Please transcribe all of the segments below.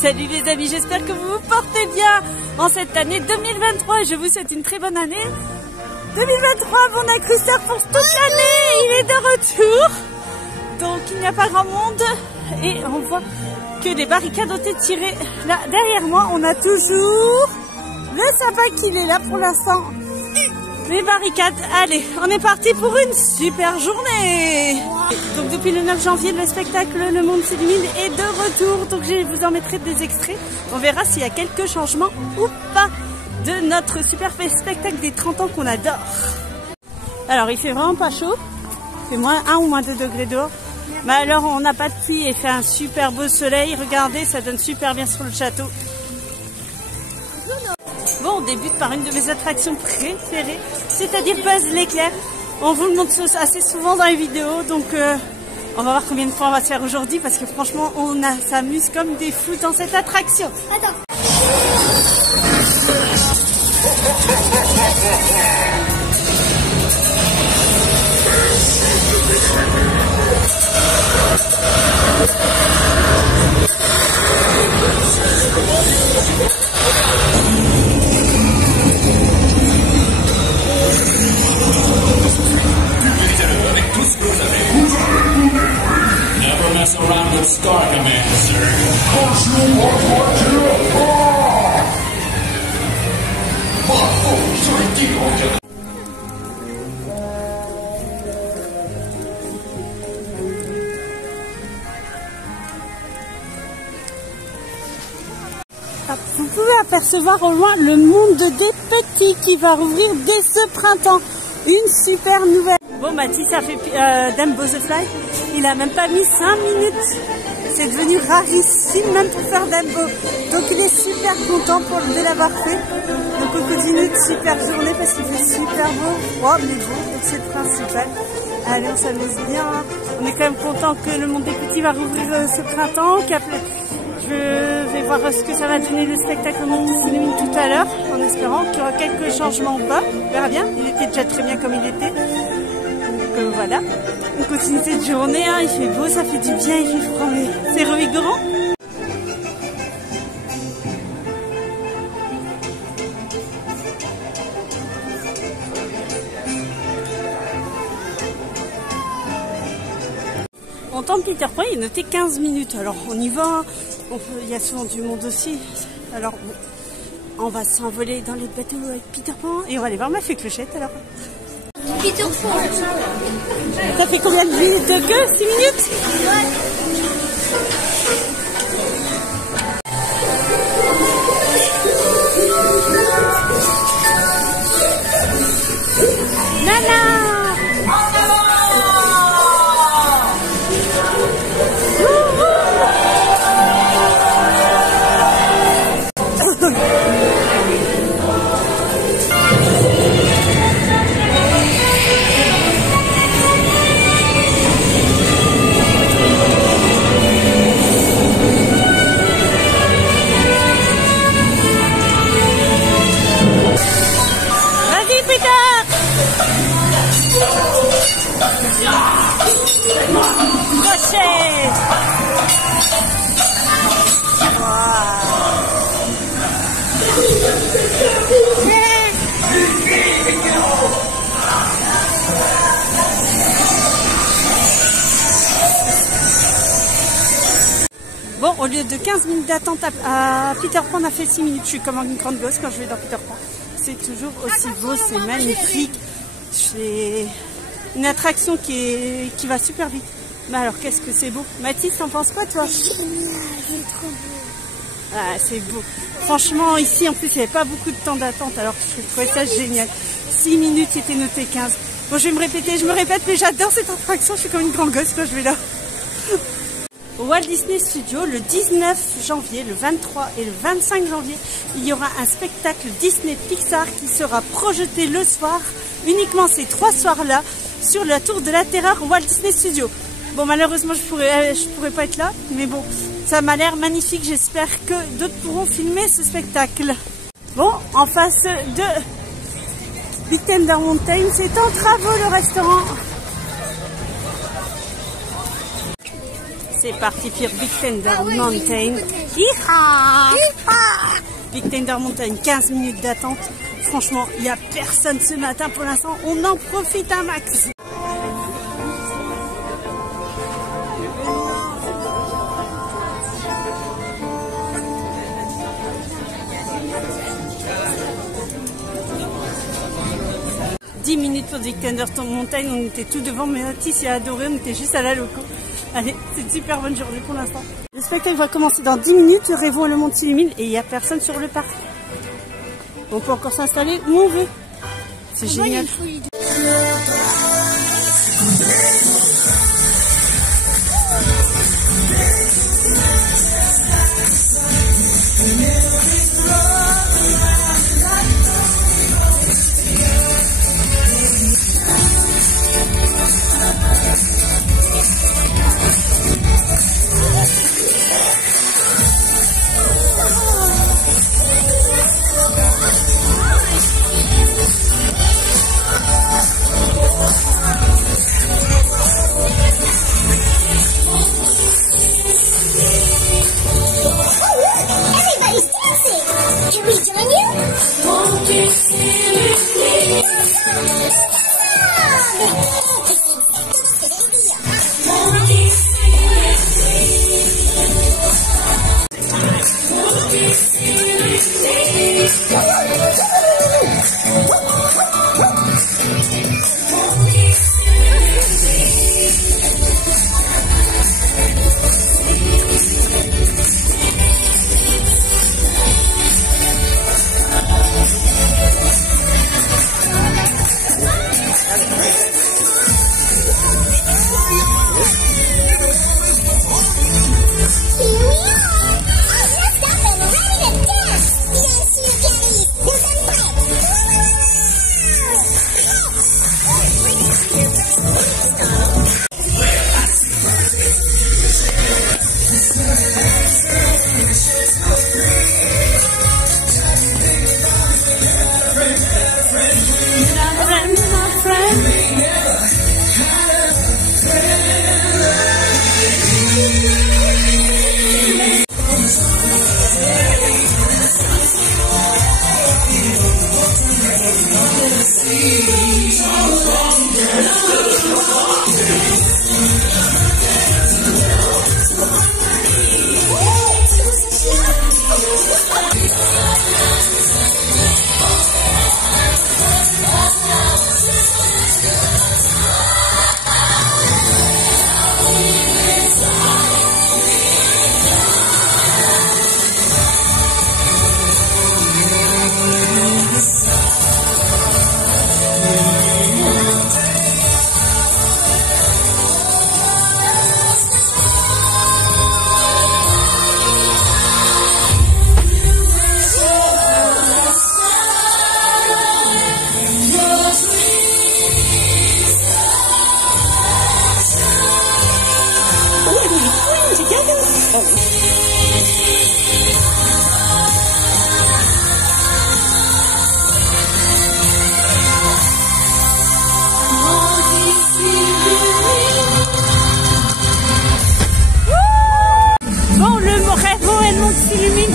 Salut les amis, j'espère que vous vous portez bien en cette année 2023 et je vous souhaite une très bonne année 2023. Bon accrusteur pour toute l'année, il est de retour. Donc il n'y a pas grand monde et on voit que les barricades ont été tirées. Là derrière moi, on a toujours le sapin qui est là pour l'instant. Les barricades, allez, on est parti pour une super journée. Donc depuis le 9 janvier, le spectacle Le Monde s'illumine est de retour. Donc je vous en mettrai des extraits. On verra s'il y a quelques changements ou pas de notre super spectacle des 30 ans qu'on adore. Alors il fait vraiment pas chaud. Il fait moins 1 ou moins 2 degrés dehors. Mais alors on n'a pas de pluie et il fait un super beau soleil. Regardez, ça donne super bien sur le château. Bon, on débute par une de mes attractions préférées, c'est-à-dire Buzz l'éclair. On vous le montre assez souvent dans les vidéos, donc on va voir combien de fois on va se faire aujourd'hui, parce que franchement, on s'amuse comme des fous dans cette attraction. Attends. Never mess around with Star Command, sir. Vous pouvez apercevoir au loin le monde des petits qui va rouvrir dès ce printemps. Une super nouvelle. Bon, Mathis a fait Dumbo the Fly. Il a même pas mis 5 minutes. C'est devenu rarissime même pour faire Dumbo. Donc il est super content de l'avoir fait. Donc on continue de super journée parce qu'il fait super beau. Oh, mais bon, donc c'est le principal. Allez, on s'amuse bien. On est quand même content que le monde des petits va rouvrir ce printemps. Je vais voir ce que ça va donner le spectacle au monde qui s'illumine tout à l'heure, en espérant qu'il y aura quelques changements ou pas. On verra bien. Il était déjà très bien comme il était. Donc voilà. On continue cette journée. Hein. Il fait beau, ça fait du bien, il fait froid, mais c'est revigorant. On tente Peter Pan, il est noté 15 minutes. Alors on y va. Il y a souvent du monde aussi. Alors on va s'envoler dans les bateaux avec Peter Pan et on va aller voir ma fée Clochette alors. Peter Pan. Ça fait combien de minutes de queue? 6 minutes? Ouais. Nana! Bon, au lieu de 15 minutes d'attente à Peter Pan, on a fait 6 minutes. Je suis comme une grande gosse quand je vais dans Peter Pan. C'est toujours aussi beau, c'est magnifique. C'est une attraction qui va super vite. Mais alors, qu'est-ce que c'est beau. Mathis, t'en penses quoi, toi? C'est trop beau. Ah, c'est beau. Franchement, ici, en plus, il n'y avait pas beaucoup de temps d'attente. Alors, je trouvais ça génial. 6 minutes, c'était noté 15. Bon, je vais me répéter, je me répète, mais j'adore cette attraction. Je suis comme une grande gosse quand je vais là. Au Walt Disney Studios, le 19 janvier, le 23 et le 25 janvier, il y aura un spectacle Disney Pixar qui sera projeté le soir, uniquement ces 3 soirs-là, sur la Tour de la Terreur Walt Disney Studios. Bon, malheureusement, je pourrais pas être là, mais bon, ça m'a l'air magnifique. J'espère que d'autres pourront filmer ce spectacle. Bon, en face de Big Thunder Mountain, c'est en travaux le restaurant. C'est parti pour Big Thunder Mountain. Hi-ha! Big Thunder Mountain, 15 minutes d'attente. Franchement, il n'y a personne ce matin pour l'instant. On en profite un max. Minutes pour Big Thunder Mountain, on était tout devant, mais Otis a adoré, on était juste à la loco. Allez, c'est une super bonne journée pour l'instant. Le spectacle va commencer dans 10 minutes, le Rêvons et le monde s'illumine et il n'y a personne sur le parc. On peut encore s'installer où on veut. C'est génial.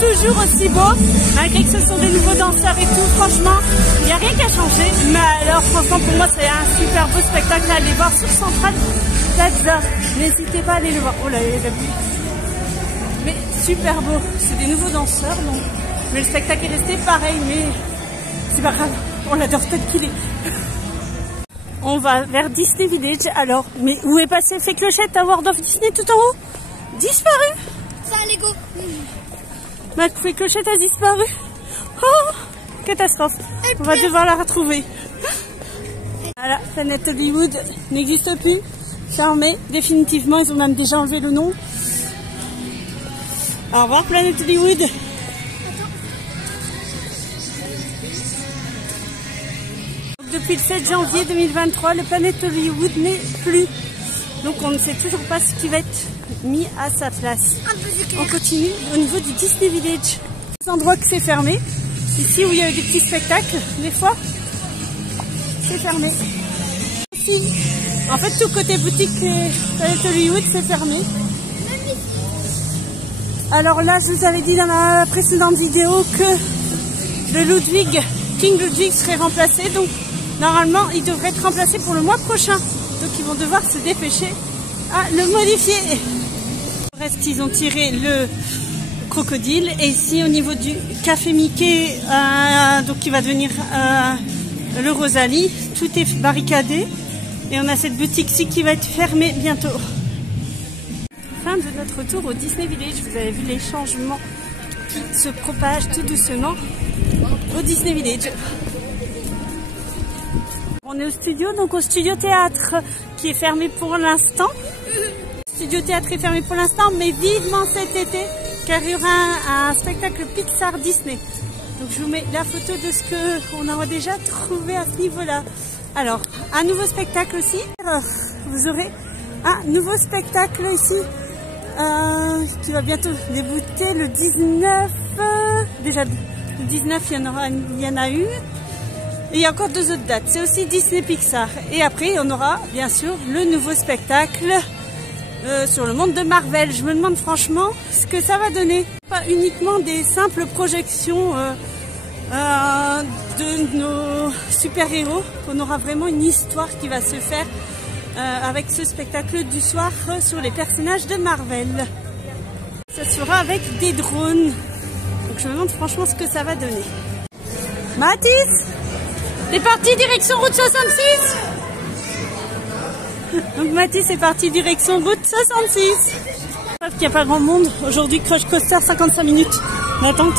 Toujours aussi beau, malgré que ce sont des nouveaux danseurs et tout, franchement, il n'y a rien qu'à changer. Mais alors, franchement, pour moi, c'est un super beau spectacle à aller voir sur Central Plaza. N'hésitez pas à aller le voir. Oh là, il y a de la pluie. Mais super beau, c'est des nouveaux danseurs, donc. Mais le spectacle est resté pareil, mais c'est pas grave, on l'adore tel qu'il est. On va vers Disney Village, alors, mais où est passé Fée Clochette à World of Disney tout en haut? Disparu. C'est un Lego. Ma Fée Clochette a disparu. Oh, catastrophe. On va devoir la retrouver. Voilà, Planète Hollywood n'existe plus. Fermé, définitivement. Ils ont même déjà enlevé le nom. Au revoir, Planète Hollywood. Depuis le 7 janvier 2023, le Planète Hollywood n'est plus. Donc on ne sait toujours pas ce qui va être mis à sa place. On continue au niveau du Disney Village. Des endroits que c'est fermé. Ici où il y a eu des petits spectacles, des fois, c'est fermé. Ici, en fait tout côté boutique Planète Hollywood c'est fermé. Alors là, je vous avais dit dans la précédente vidéo que le King Ludwig serait remplacé. Donc normalement, il devrait être remplacé pour le mois prochain. Donc ils vont devoir se dépêcher à le modifier. Le reste, ils ont tiré le crocodile. Et ici, au niveau du café Mickey, donc qui va devenir le Rosalie, tout est barricadé. Et on a cette boutique-ci qui va être fermée bientôt. Fin de notre tour au Disney Village. Vous avez vu les changements qui se propagent tout doucement au Disney Village. On est au studio, donc au studio théâtre qui est fermé pour l'instant. Le studio théâtre est fermé pour l'instant, mais vivement cet été, car il y aura un spectacle Pixar Disney. Donc je vous mets la photo de ce qu'on aura déjà trouvé à ce niveau-là. Alors, un nouveau spectacle aussi. Vous aurez un nouveau spectacle ici. Qui va bientôt débuter le 19. Déjà le 19 il y en a une. Et il y a encore 2 autres dates. C'est aussi Disney Pixar. Et après on aura bien sûr le nouveau spectacle sur le monde de Marvel. Je me demande franchement ce que ça va donner. Pas uniquement des simples projections de nos super-héros. Qu'on aura vraiment une histoire qui va se faire avec ce spectacle du soir sur les personnages de Marvel. Ça sera avec des drones. Donc je me demande franchement ce que ça va donner. Mathis, t'es parti direction route 66. Donc Mathis est parti direction route 66. Sauf qu'il n'y a pas grand monde. Aujourd'hui, Crush Coaster, 55 minutes d'attente.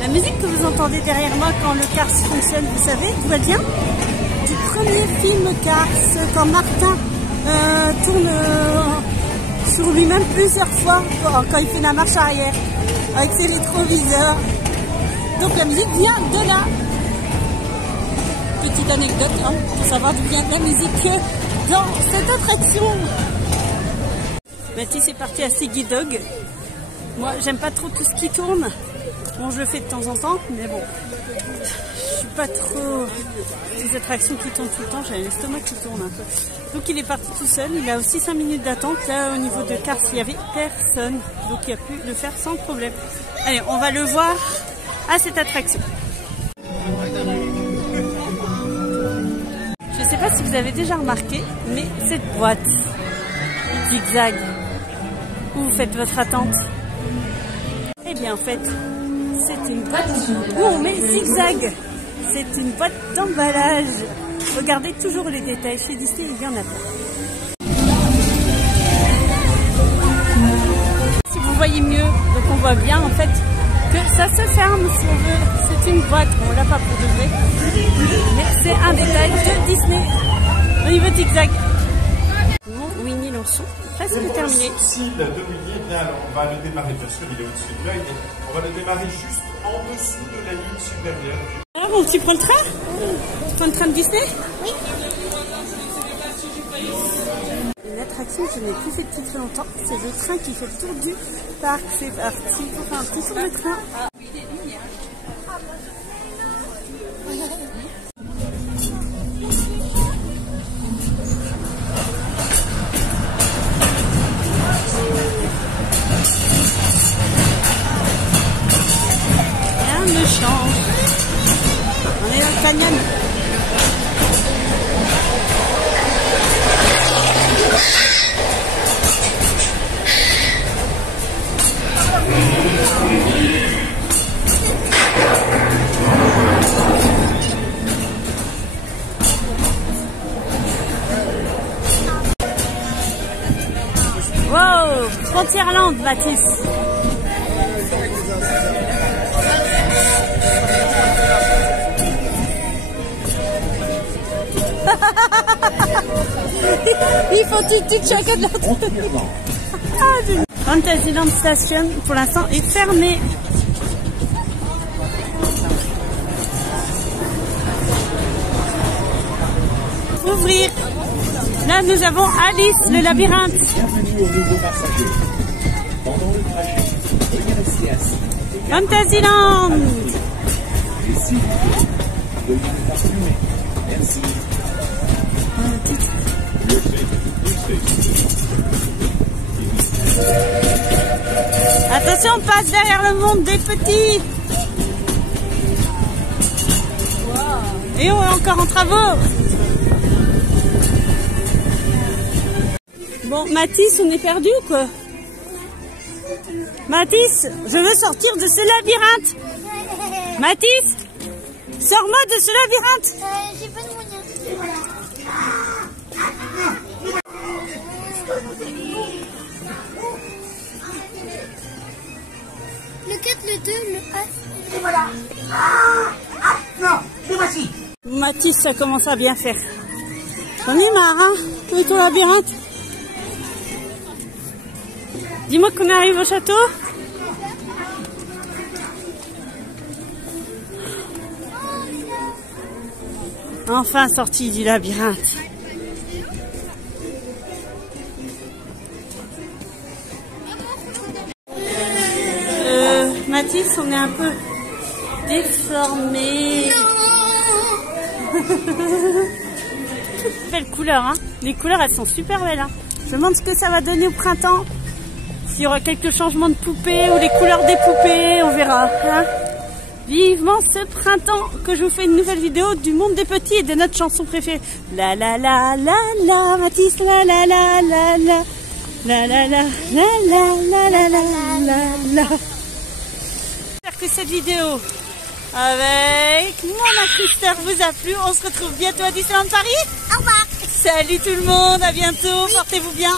La musique que vous entendez derrière moi quand le Cars fonctionne, vous savez, tout va bien. Du premier film Cars, quand Martin tourne sur lui-même plusieurs fois, quand il fait la marche arrière, avec ses rétroviseurs. Donc la musique vient de là. Petite anecdote, hein, pour savoir d'où vient la musique dans cette attraction. Mathis est parti à Siggy Dog. Moi, j'aime pas trop tout ce qui tourne. Bon, je le fais de temps en temps, mais bon, je suis pas trop des attractions qui tournent tout le temps, j'ai l'estomac qui tourne un peu. Donc il est parti tout seul, il a aussi 5 minutes d'attente. Là, au niveau de Cars, il n'y avait personne, donc il a pu le faire sans problème. Allez, on va le voir à cette attraction. Je sais pas si vous avez déjà remarqué, mais cette boîte zigzag où vous faites votre attente, eh bien en fait, c'est une boîte où on met zigzag. C'est une boîte d'emballage. Regardez toujours les détails. Chez Disney, il y en a pas. Si vous voyez mieux, donc on voit bien en fait que ça se ferme si on veut. C'est une boîte. On l'a pas pour de vrai, mais c'est un détail de Disney. Au niveau de zigzag. Mon Winnie l'ourson, presque terminé. Si la demi-ligne, alors on va le démarrer, bien sûr, il est au-dessus de l'œil, on va le démarrer juste en dessous de la ligne supérieure. Alors, mon petit prend le train? Tu prends le train de Disney? Oui. Une attraction que je n'ai plus fait depuis très longtemps, c'est le train qui fait le tour du parc. C'est parti pour faire un petit tour de train. Rien ne change. On est dans le canyon. Wow, Frontierland, Mathis. Il faut tout chacun de l'autre. Fantasyland Station, pour l'instant, est fermée. Ouvrir. Là, nous avons Alice, le labyrinthe. Bienvenue aux nouveaux passagers. Pendant le trajet, veuillez rester assis. Fantasyland. Et si vous veuillez ne pas fumer, Merci. Attention, on passe derrière le monde des petits. Et on est encore en travaux. Bon, Mathis, on est perdu ou quoi? Mathis, je veux sortir de ce labyrinthe. Mathis, sors-moi de ce labyrinthe. J'ai pas de moyens. Le 4, le 2, le 1. Et voilà. Non, c'est voici. Mathis, ça commence à bien faire. J'en ai marre, hein? Où est ton labyrinthe? Dis-moi qu'on arrive au château. Enfin sorti du labyrinthe. Mathis, on est un peu déformé. Belle couleur, hein. Les couleurs, elles sont super belles, hein. Je me demande ce que ça va donner au printemps. S'il y aura quelques changements de poupées ou les couleurs des poupées, on verra. Hein. Vivement ce printemps que je vous fais une nouvelle vidéo du monde des petits et de notre chanson préférée. La la la la la, Mathis, la la la la la. La la la la la la la la la la. J'espère que cette vidéo avec mon accusteur vous a plu. On se retrouve bientôt à Disneyland Paris. Au revoir. Salut tout le monde, à bientôt, portez-vous bien.